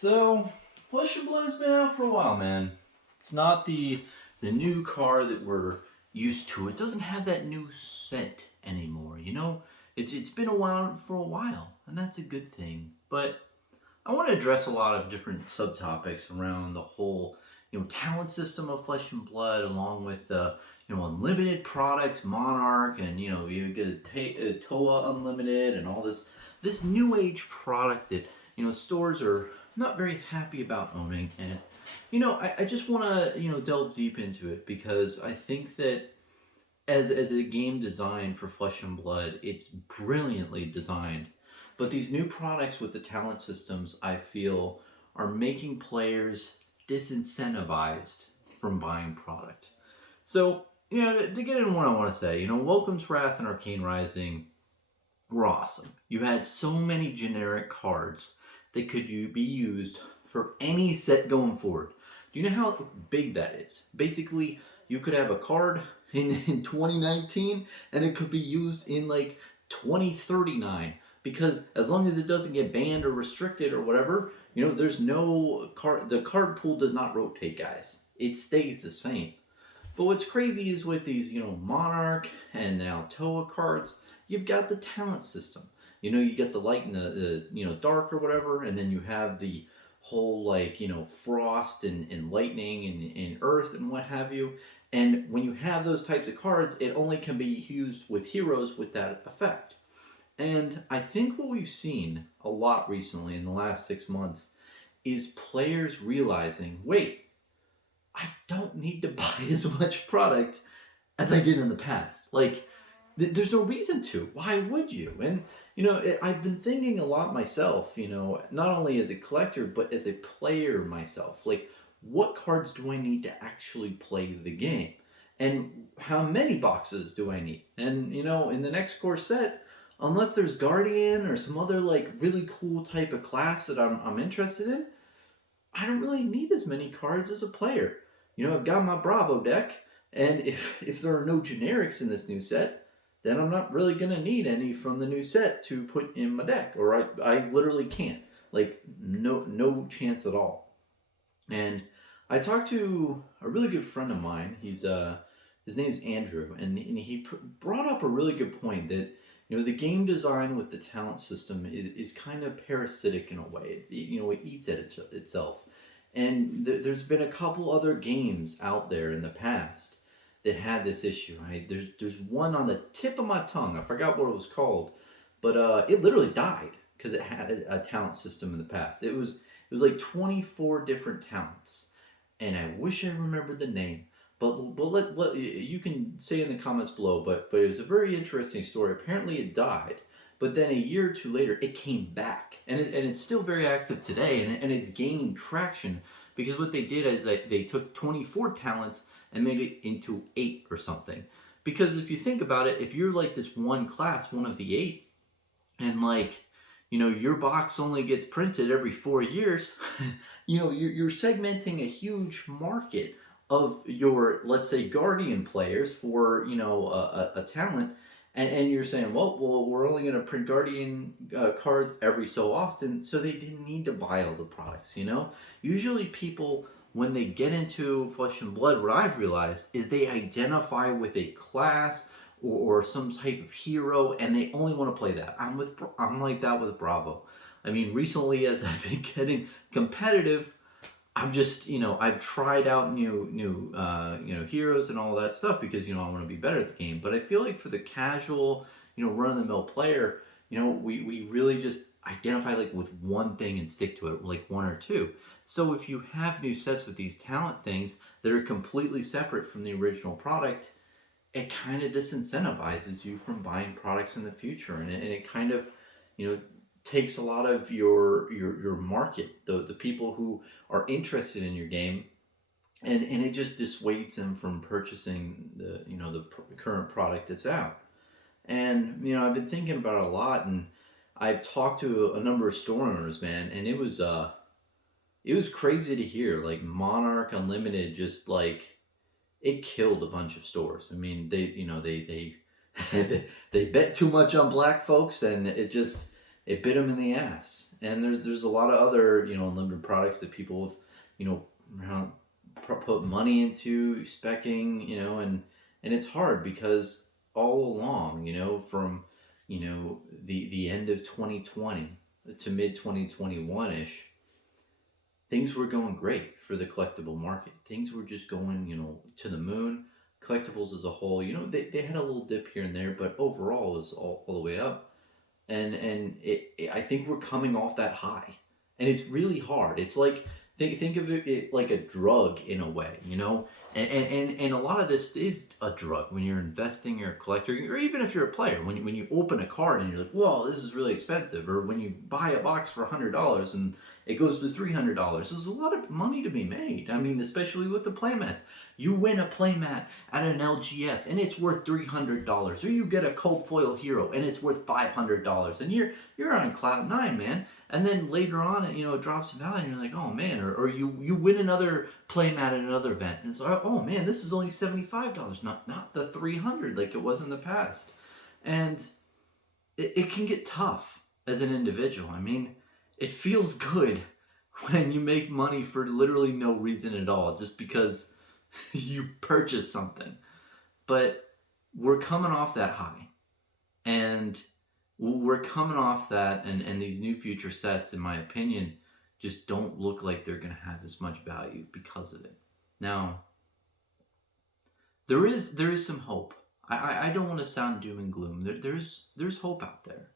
So, Flesh and Blood has been out for a while, man. It's not the new car that we're used to. It doesn't have that new scent anymore. It's been for a while, and that's a good thing. But I want to address a lot of different subtopics around the whole talent system of Flesh and Blood, along with the unlimited products, Monarch, and you get a Toa Unlimited, and all this new age product that stores are not very happy about owning. And I just want to delve deep into it because I think that as a game designed for Flesh and Blood, it's brilliantly designed. But these new products with the talent systems, I feel, are making players disincentivized from buying product. So, to get into what I want to say, Welcome's Wrath and Arcane Rising were awesome. You had so many generic cards that could be used for any set going forward. Do you know how big that is? Basically, you could have a card in 2019 and it could be used in like 2039, because as long as it doesn't get banned or restricted or whatever, there's no card, the card pool does not rotate, guys. It stays the same. But what's crazy is with these, Monarch and now Toa cards, you've got the talent system. You get the light and the dark or whatever, and then you have the whole frost and lightning and earth and what have you. And when you have those types of cards, it only can be used with heroes with that effect. And I think what we've seen a lot recently in the last 6 months is players realizing, wait, I don't need to buy as much product as I did in the past. Like, there's no reason to. Why would you? And, I've been thinking a lot myself, not only as a collector, but as a player myself. Like, what cards do I need to actually play the game? And how many boxes do I need? And, in the next core set, unless there's Guardian or some other, really cool type of class that I'm interested in, I don't really need as many cards as a player. I've got my Bravo deck, and if there are no generics in this new set, then I'm not really going to need any from the new set to put in my deck, or I literally can't. Like, no chance at all. And I talked to a really good friend of mine. His name's Andrew, and he brought up a really good point that the game design with the talent system is kind of parasitic in a way. It eats at itself. And there's been a couple other games out there in the past that had this issue. There's one on the tip of my tongue. I forgot what it was called, but it literally died because it had a talent system in the past. It was like 24 different talents, and I wish I remembered the name. But let you can say in the comments below. But it was a very interesting story. Apparently it died, but then a year or two later it came back, and it's still very active today, and it's gaining traction because what they did is they took 24 talents and made it into 8 or something. Because if you think about it, if you're like this one class, one of the 8, and your box only gets printed every 4 years, you're segmenting a huge market of your, let's say, Guardian players for a talent, and you're saying, well, we're only going to print Guardian cards every so often, so they didn't need to buy all the products. Usually people, when they get into Flesh and Blood, what I've realized is they identify with a class or some type of hero, and they only want to play that. I'm like that with Bravo. I mean, recently as I've been getting competitive, I'm just, I've tried out new heroes and all that stuff because, I want to be better at the game. But I feel like for the casual, run-of-the-mill player, we really just identify with one thing and stick to it, like one or two. So if you have new sets with these talent things that are completely separate from the original product, it kind of disincentivizes you from buying products in the future. And it kind of, takes a lot of your market, the people who are interested in your game, and it just dissuades them from purchasing the current product that's out. And I've been thinking about it a lot, and I've talked to a number of store owners, man, and it was crazy to hear. Like, Monarch Unlimited just it killed a bunch of stores. I mean, they they bet too much on black folks, and it just it bit them in the ass. And there's a lot of other, you know, unlimited products that people have, you know, put money into specking, you know, and it's hard because all along, you know, from, you know, the end of 2020 to mid 2021 ish, things were going great for the collectible market. Things were just going, you know, to the moon. Collectibles as a whole, you know, they had a little dip here and there, but overall it was all the way up. And I think we're coming off that high, and it's really hard. It's like think of it like a drug in a way, you know. And a lot of this is a drug when you're investing or a collector, or even if you're a player. When you open a card and you're like, whoa, this is really expensive, or when you buy a box for $100 and it goes to $300. There's a lot of money to be made. I mean, especially with the playmats. You win a playmat at an LGS and it's worth $300, or you get a cold foil hero and it's worth $500, and you're on cloud nine, man. And then later on, you know, it drops in value, and you're like, oh man, or you win another playmat at another event, and it's like, oh man, this is only $75, not the $300 like it was in the past, and it can get tough as an individual. I mean, it feels good when you make money for literally no reason at all, just because you purchase something. But we're coming off that high, and we're coming off that, and these new future sets, in my opinion, just don't look like they're going to have as much value because of it. Now, there is some hope. I don't want to sound doom and gloom. There's hope out there,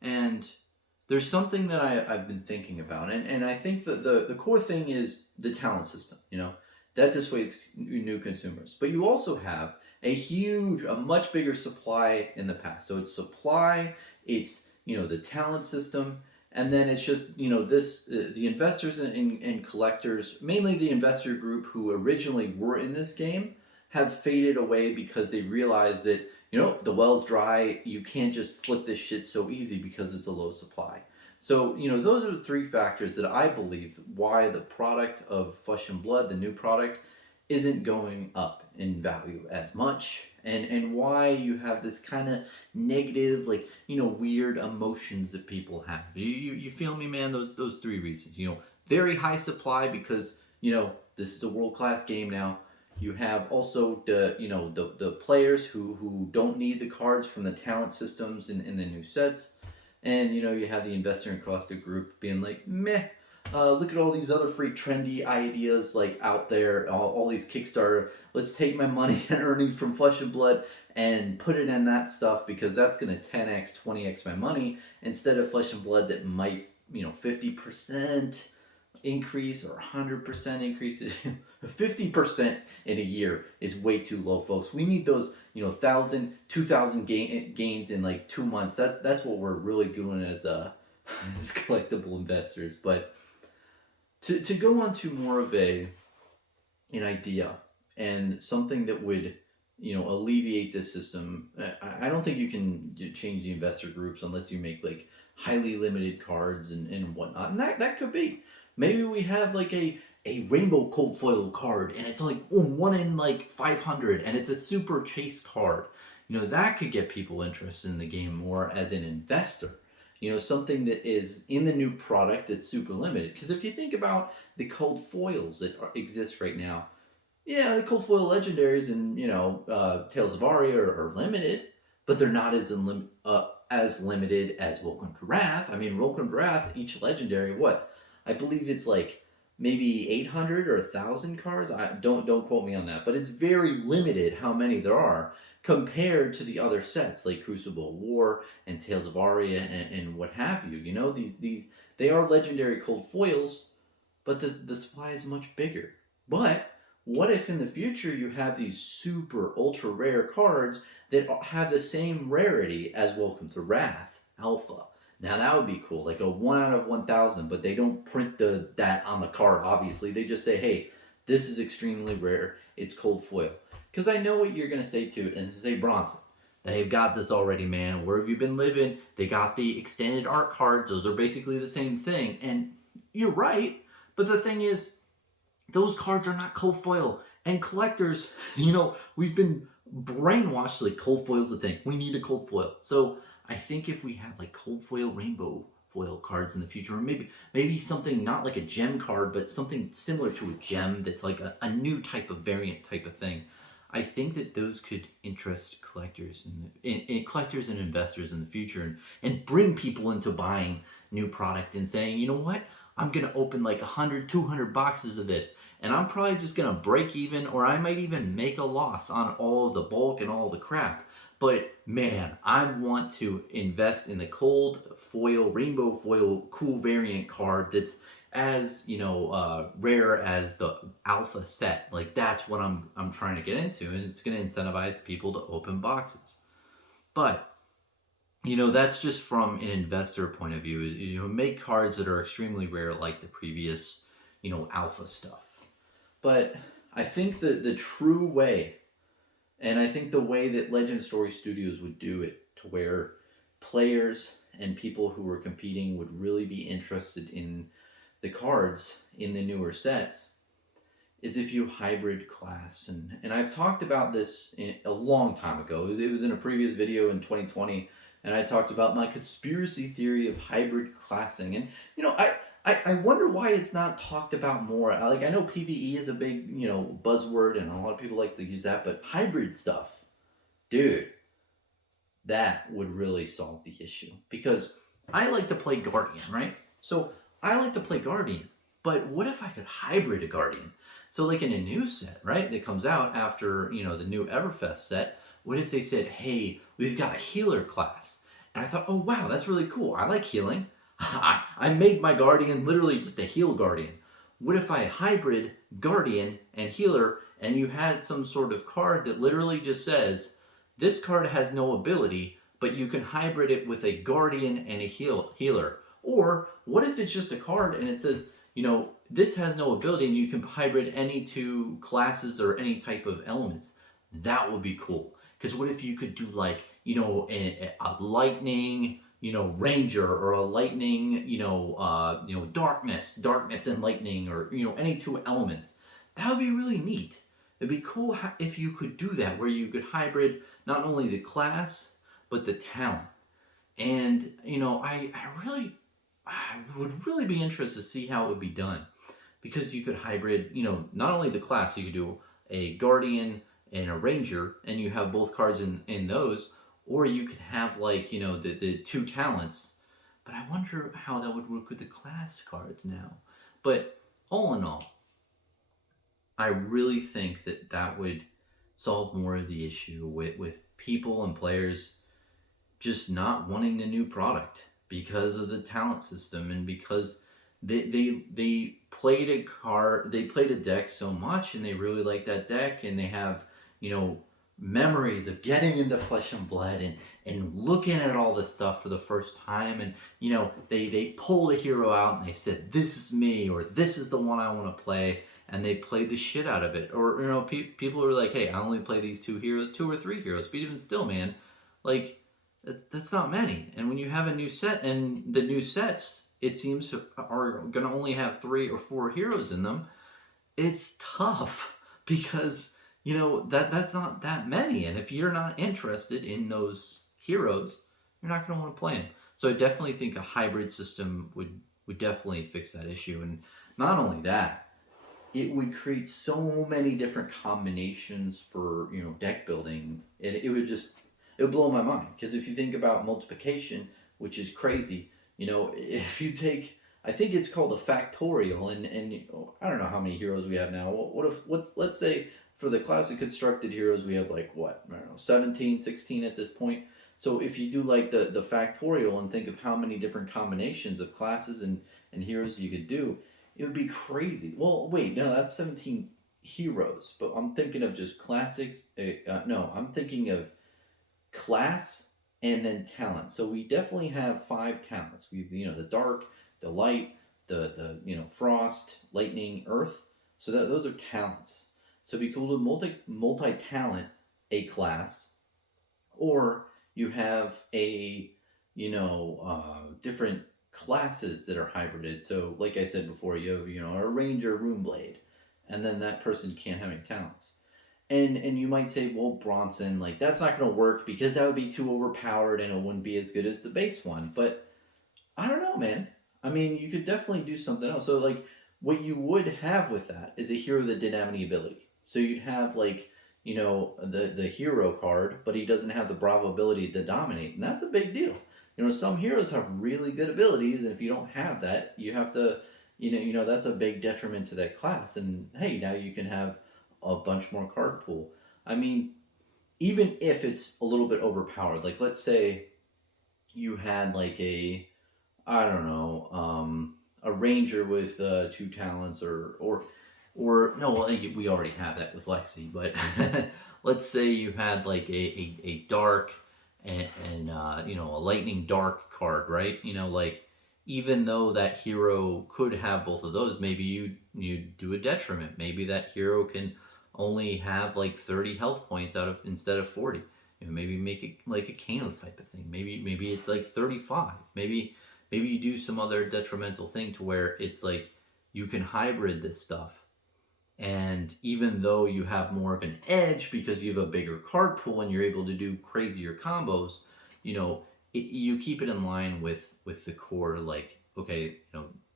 and there's something that I've been thinking about, and I think that the core thing is the talent system. You know, that dissuades new consumers, but you also have a much bigger supply in the past. So it's supply, it's, you know, the talent system, and then it's just, you know, the investors and collectors, mainly the investor group who originally were in this game, have faded away because they realize that, you know, the well's dry. You can't just flip this shit so easy because it's a low supply. So, you know, those are the three factors that I believe why the product of Flesh and Blood, the new product, isn't going up in value as much, and why you have this kind of negative, like, you know, weird emotions that people have. You feel me, man? Those three reasons. You know, very high supply because, you know, this is a world-class game now. You have also the players who don't need the cards from the talent systems in the new sets. And, you know, you have the investor and collector group being like, meh, look at all these other free trendy ideas like out there, all these Kickstarter. Let's take my money and earnings from Flesh and Blood and put it in that stuff because that's going to 10x, 20x my money instead of Flesh and Blood that might, you know, 50% increase or 100% increase. 50% in a year is way too low, folks. We need those, you know, 1,000, 2,000 gains in like 2 months. That's what we're really doing as as collectible investors. But to go on to more of an idea and something that would, you know, alleviate this system. I don't think you can change the investor groups unless you make like highly limited cards and whatnot. And that could be. Maybe we have like a rainbow cold foil card and it's like 1 in like 500 and it's a super chase card. You know, that could get people interested in the game more as an investor. You know, something that is in the new product that's super limited. Because if you think about the cold foils that exist right now, yeah, the cold foil legendaries and, you know, Tales of Aria are limited, but they're not as limited as Welcome to Wrath. I mean, Welcome to Wrath, each legendary, what? I believe it's like maybe 800 or 1,000 cards. Don't quote me on that, but it's very limited how many there are compared to the other sets like Crucible War and Tales of Aria and what have you. You know, these they are legendary cold foils, but the supply is much bigger. But what if in the future you have these super ultra rare cards that have the same rarity as Welcome to Wrath Alpha? Now that would be cool, like a 1 out of 1,000, but they don't print that on the card, obviously. They just say, hey, this is extremely rare, it's cold foil. Because I know what you're going to say too, and say, Bronson, they've got this already, man. Where have you been living? They got the extended art cards. Those are basically the same thing. And you're right, but the thing is, those cards are not cold foil. And collectors, you know, we've been brainwashed like cold foil's the thing. We need a cold foil. So I think if we have like cold foil, rainbow foil cards in the future, or maybe something not like a gem card, but something similar to a gem that's like a new type of variant type of thing. I think that those could interest collectors in collectors and investors in the future, and bring people into buying new product and saying, you know what, I'm gonna open like 100, 200 boxes of this, and I'm probably just gonna break even, or I might even make a loss on all of the bulk and all the crap. But man, I want to invest in the cold foil, rainbow foil, cool variant card that's as rare as the alpha set. Like that's what I'm trying to get into, and it's going to incentivize people to open boxes. But that's just from an investor point of view. Make cards that are extremely rare, like the previous alpha stuff. But I think that the true way, and I think the way that Legend Story Studios would do it, to where players and people who were competing would really be interested in the cards in the newer sets, is if you hybrid class. And I've talked about this a long time ago. It was in a previous video in 2020, and I talked about my conspiracy theory of hybrid classing. And I wonder why it's not talked about more. Like, I know PvE is a big buzzword, and a lot of people like to use that, but hybrid stuff, dude, that would really solve the issue. Because I like to play Guardian, right? So I like to play Guardian, but what if I could hybrid a Guardian? So like in a new set, right, that comes out after, the new Everfest set, what if they said, hey, we've got a healer class? And I thought, oh wow, that's really cool. I like healing. I made my Guardian literally just a heal Guardian. What if I hybrid Guardian and healer, and you had some sort of card that literally just says, this card has no ability, but you can hybrid it with a Guardian and a healer? Or what if it's just a card and it says, this has no ability, and you can hybrid any two classes or any type of elements? That would be cool. Because what if you could do like, a lightning, ranger, or a lightning, darkness and lightning, or, any two elements? That would be really neat. It'd be cool if you could do that, where you could hybrid not only the class, but the talent. And, I would really be interested to see how it would be done. Because you could hybrid, not only the class, you could do a guardian and a ranger, and you have both cards in those, or you could have like, the two talents. But I wonder how that would work with the class cards now. But all in all, I really think that would solve more of the issue with people and players just not wanting the new product because of the talent system, and because they played they played a deck so much, and they really like that deck, and they have memories of getting into Flesh and Blood, and looking at all this stuff for the first time, and they pulled a hero out and they said, this is me, or this is the one I want to play, and they played the shit out of it. Or people are like, hey, I only play these two or three heroes. But even still, man, like, that's not many. And when you have a new set, and the new sets, it seems are gonna only have 3 or 4 heroes in them, it's tough, because that's not that many. And if you're not interested in those heroes, you're not gonna want to play them. So I definitely think a hybrid system would definitely fix that issue. And not only that, it would create so many different combinations for deck building. It would blow my mind. Because if you think about multiplication, which is crazy, if you take, I think it's called a factorial, and I don't know how many heroes we have now. Let's say for the classic constructed heroes, we have like, what, I don't know, 17, 16 at this point. So if you do like the factorial, and think of how many different combinations of classes and heroes you could do, it would be crazy. Well, wait, no, that's 17 heroes, but I'm thinking of just classics. No, I'm thinking of class and then talent. So we definitely have 5 talents. We've the dark, the light, the frost, lightning, earth. So those are talents. So it'd be cool to multi-talent a class, or you have a different classes that are hybrided. So like I said before, you have a ranger, Runeblade, and then that person can't have any talents. And you might say, well, Bronson, like that's not going to work because that would be too overpowered and it wouldn't be as good as the base one. But I don't know, man. I mean, you could definitely do something else. So like what you would have with that is a hero that didn't have any ability. So you'd have like, the hero card, but he doesn't have the Bravo ability to dominate, and that's a big deal. Some heroes have really good abilities, and if you don't have that, you have to, that's a big detriment to that class. And hey, now you can have a bunch more card pool. I mean, even if it's a little bit overpowered, like let's say you had like I don't know, a ranger with two talents, or no, well, we already have that with Lexi, but let's say you had like a dark and a lightning dark card, right? Like even though that hero could have both of those, maybe you do a detriment. Maybe that hero can only have like 30 health points out of instead of 40. Maybe make it like a Kano type of thing. Maybe it's like 35. Maybe you do some other detrimental thing to where it's like you can hybrid this stuff, and even though you have more of an edge because you have a bigger card pool and you're able to do crazier combos, you keep it in line with the core, like, okay,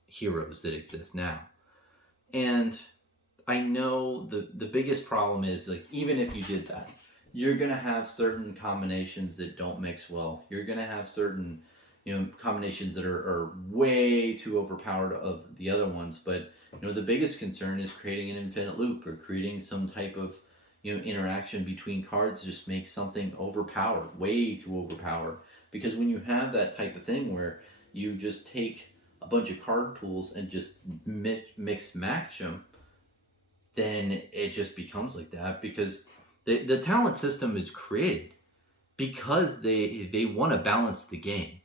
heroes that exist now. And I know the biggest problem is, like, even if you did that, you're gonna have certain combinations that don't mix well. You're gonna have certain combinations that are way too overpowered of the other ones. But the biggest concern is creating an infinite loop, or creating some type of interaction between cards. Just makes something overpowered, way too overpowered. Because when you have that type of thing where you just take a bunch of card pools and just mix match them, then it just becomes like that. Because the talent system is created because they want to balance the game.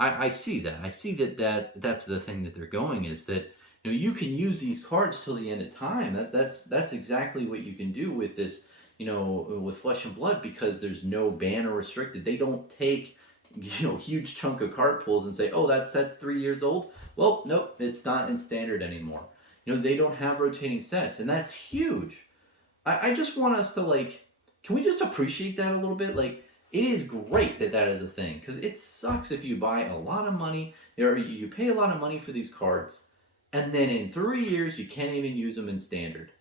I see that. I see that's the thing that they're going, is that you can use these cards till the end of time. That's exactly what you can do with this, with Flesh and Blood, because there's no ban or restricted. They don't take huge chunk of card pools and say, oh, that set's 3 years old. Well, nope, it's not in standard anymore. They don't have rotating sets, and that's huge. I just want us to, like, can we just appreciate that a little bit? Like, it is great that that is a thing, because it sucks if you buy a lot of money, or you pay a lot of money for these cards, and then in 3 years you can't even use them in standard.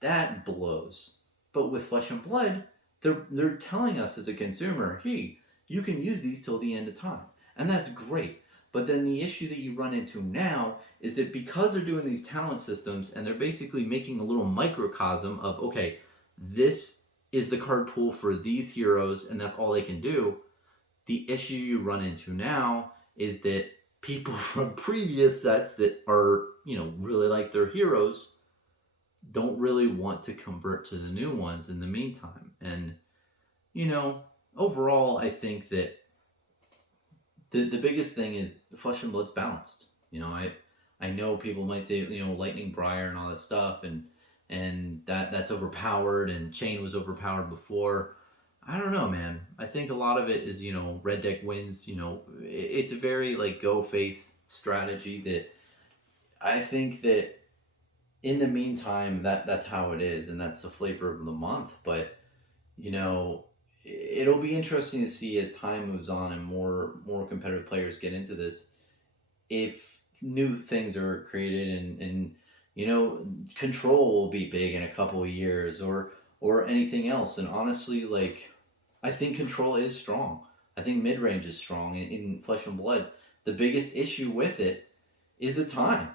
That blows. But with Flesh and Blood, they're telling us as a consumer, hey, you can use these till the end of time, and that's great. But then the issue that you run into now is that because they're doing these talent systems, and they're basically making a little microcosm of, okay, this is the card pool for these heroes and that's all they can do. The issue you run into now is that people from previous sets that are, really like their heroes, don't really want to convert to the new ones in the meantime. And, overall, I think that the biggest thing is Flesh and Blood's balanced. I know people might say, Lightning Briar and all this stuff, and that's overpowered, and Chain was overpowered before. I don't know, man. I think a lot of it is, red deck wins. It's a very like go face strategy that I think that in the meantime that's how it is, and that's the flavor of the month. But it'll be interesting to see as time moves on and more competitive players get into this, if new things are created, and control will be big in a couple of years, or anything else. And honestly, like, I think control is strong. I think mid-range is strong in Flesh and Blood. The biggest issue with it is the time.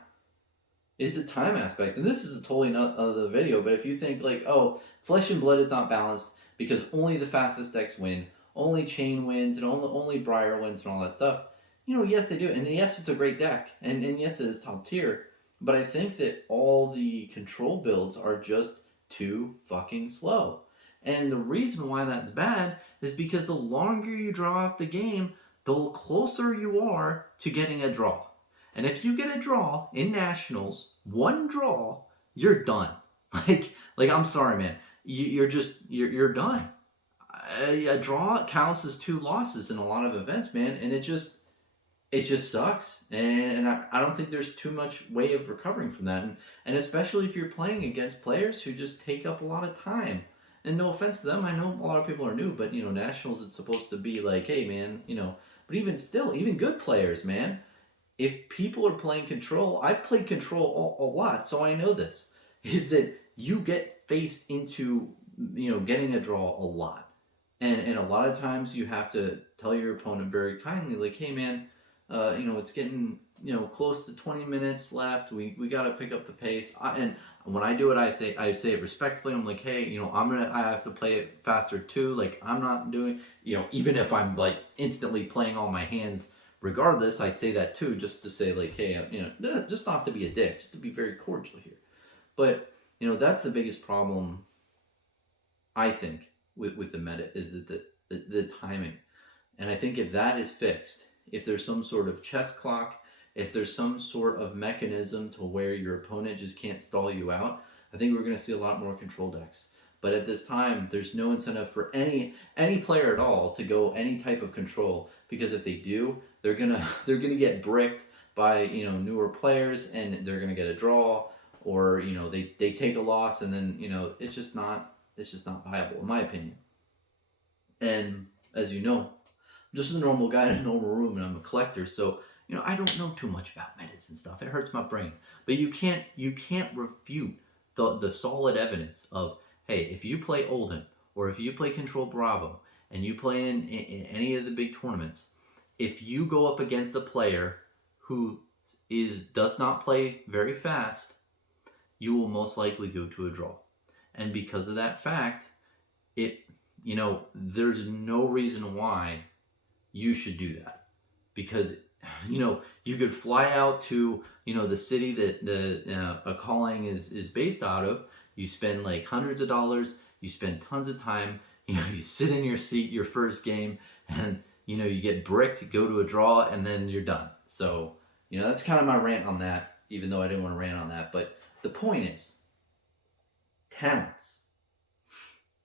Is the time aspect. And this is a totally not other video, but if you think like, oh, Flesh and Blood is not balanced because only the fastest decks win, only Chain wins, and only Briar wins, and all that stuff. Yes, they do. And yes, it's a great deck. And yes, it is top tier. But I think that all the control builds are just too fucking slow. And the reason why that's bad is because the longer you draw off the game, the closer you are to getting a draw. And if you get a draw in Nationals, one draw, you're done. Like I'm sorry, man. You're done. A draw counts as 2 losses in a lot of events, man. And it just sucks. And I don't think there's too much way of recovering from that. And especially if you're playing against players who just take up a lot of time. And no offense to them, I know a lot of people are new, but nationals, it's supposed to be like, hey man, but even still, even good players, man, if people are playing control, I've played control a lot, so I know this, is that you get faced into getting a draw a lot. And a lot of times you have to tell your opponent very kindly, like, hey man, it's getting close to 20 minutes left. We got to pick up the pace. And when I do it, I say it respectfully. I'm like, hey, I have to play it faster too. Like, I'm not doing, even if I'm like instantly playing all my hands. Regardless, I say that too, just to say like, hey, just not to be a dick, just to be very cordial here. But that's the biggest problem, I think, with the meta, is that the timing. And I think if that is fixed, if there's some sort of chess clock, if there's some sort of mechanism to where your opponent just can't stall you out, I think we're going to see a lot more control decks. But at this time, there's no incentive for any player at all to go any type of control, because if they do, they're gonna get bricked by newer players, and they're gonna get a draw, or they take a loss, and then it's just not viable, in my opinion. And as you know, I'm just a normal guy in a normal room, and I'm a collector, so I don't know too much about metas and stuff. It hurts my brain. But you can't refute the solid evidence of, hey, if you play Oldham, or if you play Control Bravo, and you play in any of the big tournaments, if you go up against a player who does not play very fast, you will most likely go to a draw. And because of that fact, it there's no reason why you should do that, because you could fly out to the city that a calling is based out of. You spend like hundreds of dollars, you spend tons of time, you sit in your seat your first game, and you get bricked, go to a draw, and then you're done. So that's kind of my rant on that, even though I didn't want to rant on that. But the point is talents.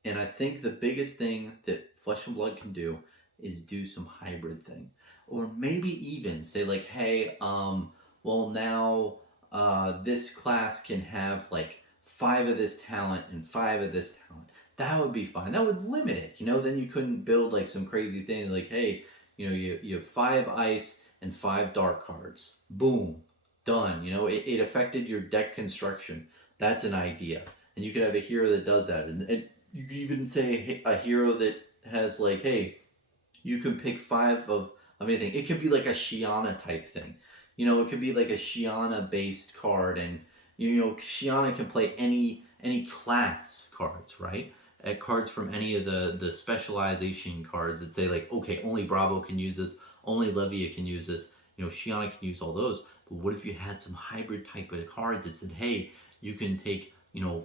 And I think the biggest thing that Flesh and Blood can do is do some hybrid thing. Or maybe even say like, hey, well now this class can have like 5 of this talent and 5 of this talent. That would be fine. That would limit it. Then you couldn't build like some crazy thing like, hey, you have 5 ice and 5 dark cards. Boom, done. It affected your deck construction. That's an idea. And you could have a hero that does that. And you could even say a hero that has like, hey, you can pick 5 of anything. It could be like a Shiana type thing. It could be like a Shiana based card, and Shiana can play any class cards, right? Cards from any of the specialization cards that say like, okay, only Bravo can use this, only Levia can use this. Shiana can use all those. But what if you had some hybrid type of card that said, hey, you can take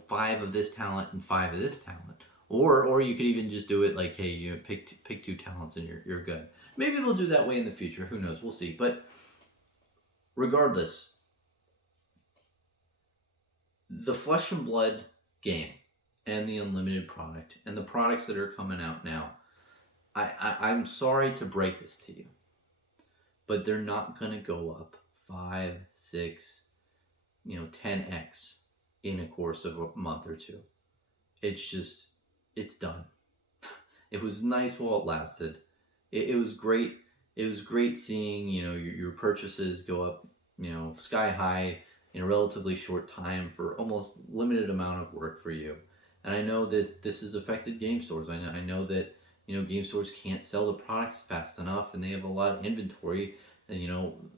5 of this talent and 5 of this talent, or you could even just do it like, hey, pick 2 talents and you're good. Maybe they'll do that way in the future. Who knows? We'll see. But regardless, the Flesh and Blood game and the Unlimited product and the products that are coming out now, I'm sorry to break this to you, but they're not going to go up 5, 6, 10x in a course of a month or two. It's done. It was nice while it lasted. It was great. It was great seeing your purchases go up sky high in a relatively short time for almost limited amount of work for you. And I know that this has affected game stores. I know that game stores can't sell the products fast enough, and they have a lot of inventory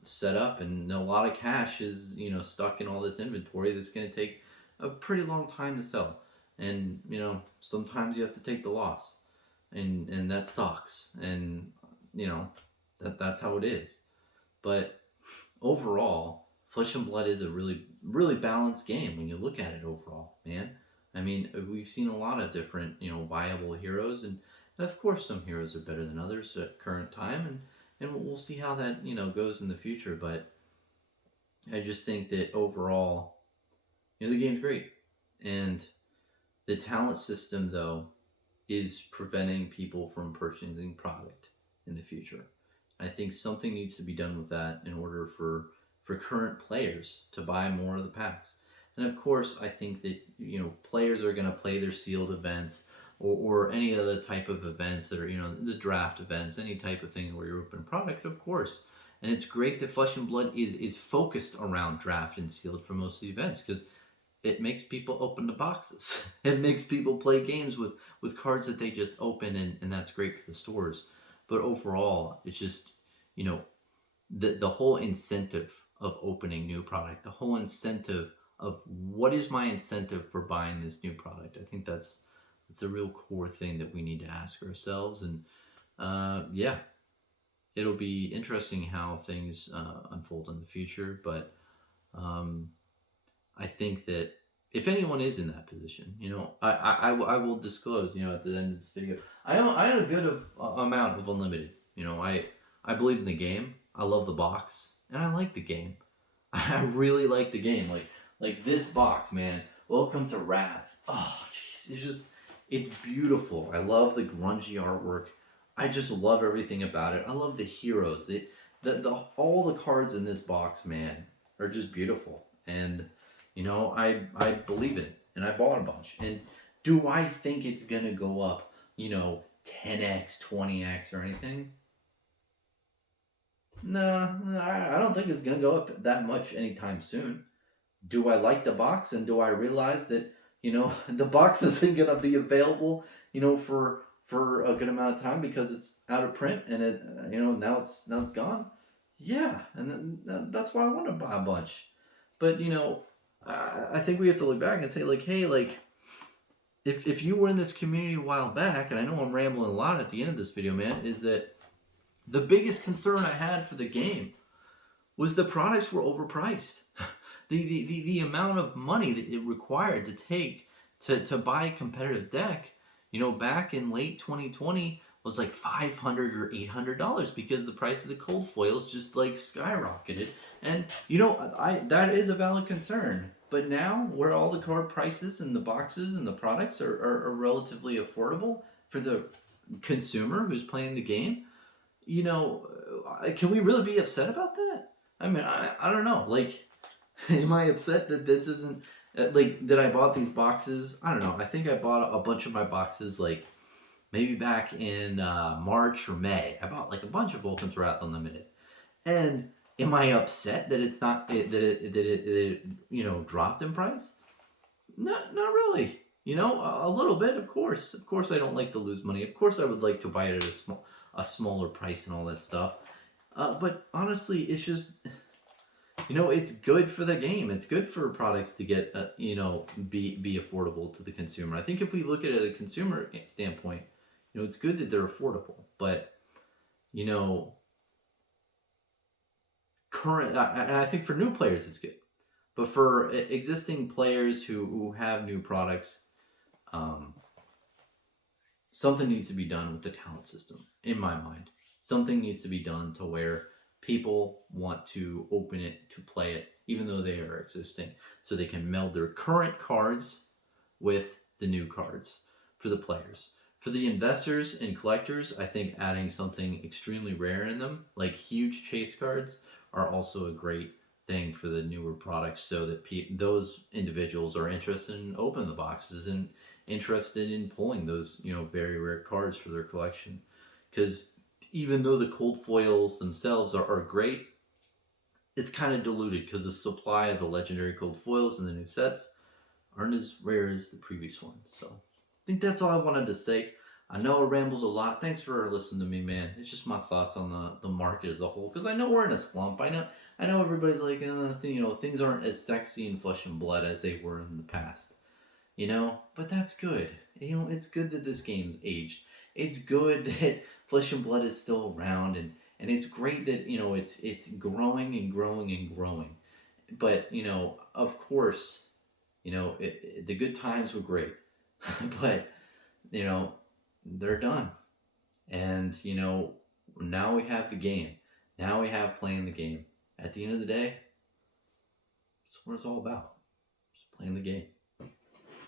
set up, and a lot of cash is stuck in all this inventory that's going to take a pretty long time to sell. And sometimes you have to take the loss, and that sucks. And that's how it is. But overall, Flesh and Blood is a really, really balanced game when you look at it overall, man. I mean, we've seen a lot of different, viable heroes, and of course some heroes are better than others at current time, and we'll see how that, goes in the future. But I just think that overall, the game's great. And the talent system, though, is preventing people from purchasing product in the future. I think something needs to be done with that in order for current players to buy more of the packs. And of course, I think that players are going to play their sealed events. or any other type of events that are, the draft events, any type of thing where you're open product, of course. And it's great that Flesh and Blood is focused around draft and sealed for most of the events, because it makes people open the boxes. It makes people play games with cards that they just open, and that's great for the stores. But overall, it's just, you know, the whole incentive of opening new product, the whole incentive of what is my incentive for buying this new product. I think that's a real core thing that we need to ask ourselves. And yeah, it'll be interesting how things unfold in the future. But I think that if anyone is in that position, I will disclose, at the end of this video, I own a good amount of unlimited. I believe in the game. I love the box, and I like the game. I really like the game. Like this box, man. Welcome to Wrath. Oh, jeez, it's beautiful. I love the grungy artwork. I just love everything about it. I love the heroes. All the cards in this box, man, are just beautiful. And I believe in it, and I bought a bunch. And do I think it's gonna go up, 10x, 20x, or anything? No, I don't think it's gonna go up that much anytime soon. Do I like the box, and do I realize that the box isn't gonna be available, for a good amount of time because it's out of print, and it now it's gone? Yeah, and that's why I want to buy a bunch. But I think we have to look back and say, like, hey, like, if you were in this community a while back, and I know I'm rambling a lot at the end of this video, man, is that the biggest concern I had for the game was the products were overpriced. The amount of money that it required to take to buy a competitive deck, back in late 2020 was like $500 or $800 because the price of the cold foils just like skyrocketed. And that is a valid concern. But now, where all the card prices and the boxes and the products are relatively affordable for the consumer who's playing the game, can we really be upset about that? I mean, I don't know. Like, am I upset that this isn't like that I bought these boxes? I don't know. I think I bought a bunch of my boxes like maybe back in March or May. I bought like a bunch of Vulcan's Wrath Unlimited. And am I upset that it's not that it dropped in price? Not really. A little bit, of course. Of course, I don't like to lose money. Of course, I would like to buy it at a smaller price and all that stuff. But honestly, it's just, it's good for the game. It's good for products to get, be affordable to the consumer. I think if we look at it at a consumer standpoint, it's good that they're affordable. But, current, and I think for new players, it's good. But for existing players who have new products, something needs to be done with the talent system, in my mind. Something needs to be done to where people want to open it, to play it, even though they are existing, so they can meld their current cards with the new cards for the players. For the investors and collectors, I think adding something extremely rare in them, like huge chase cards, are also a great thing for the newer products, so that those individuals are interested in opening the boxes and interested in pulling those very rare cards for their collection. Because even though the cold foils themselves are great, it's kind of diluted because the supply of the legendary cold foils in the new sets aren't as rare as the previous ones. So I think that's all I wanted to say. I know I rambled a lot. Thanks for listening to me, man. It's just my thoughts on the market as a whole, because I know we're in a slump. I know everybody's like, things aren't as sexy in Flesh and Blood as they were in the past. But that's good. It's good that this game's aged. It's good that Flesh and Blood is still around, and it's great that it's growing and growing and growing. But of course, the good times were great, but they're done. And now we have the game. Now we have playing the game. At the end of the day, that's what it's all about. Just playing the game.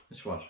Let's watch.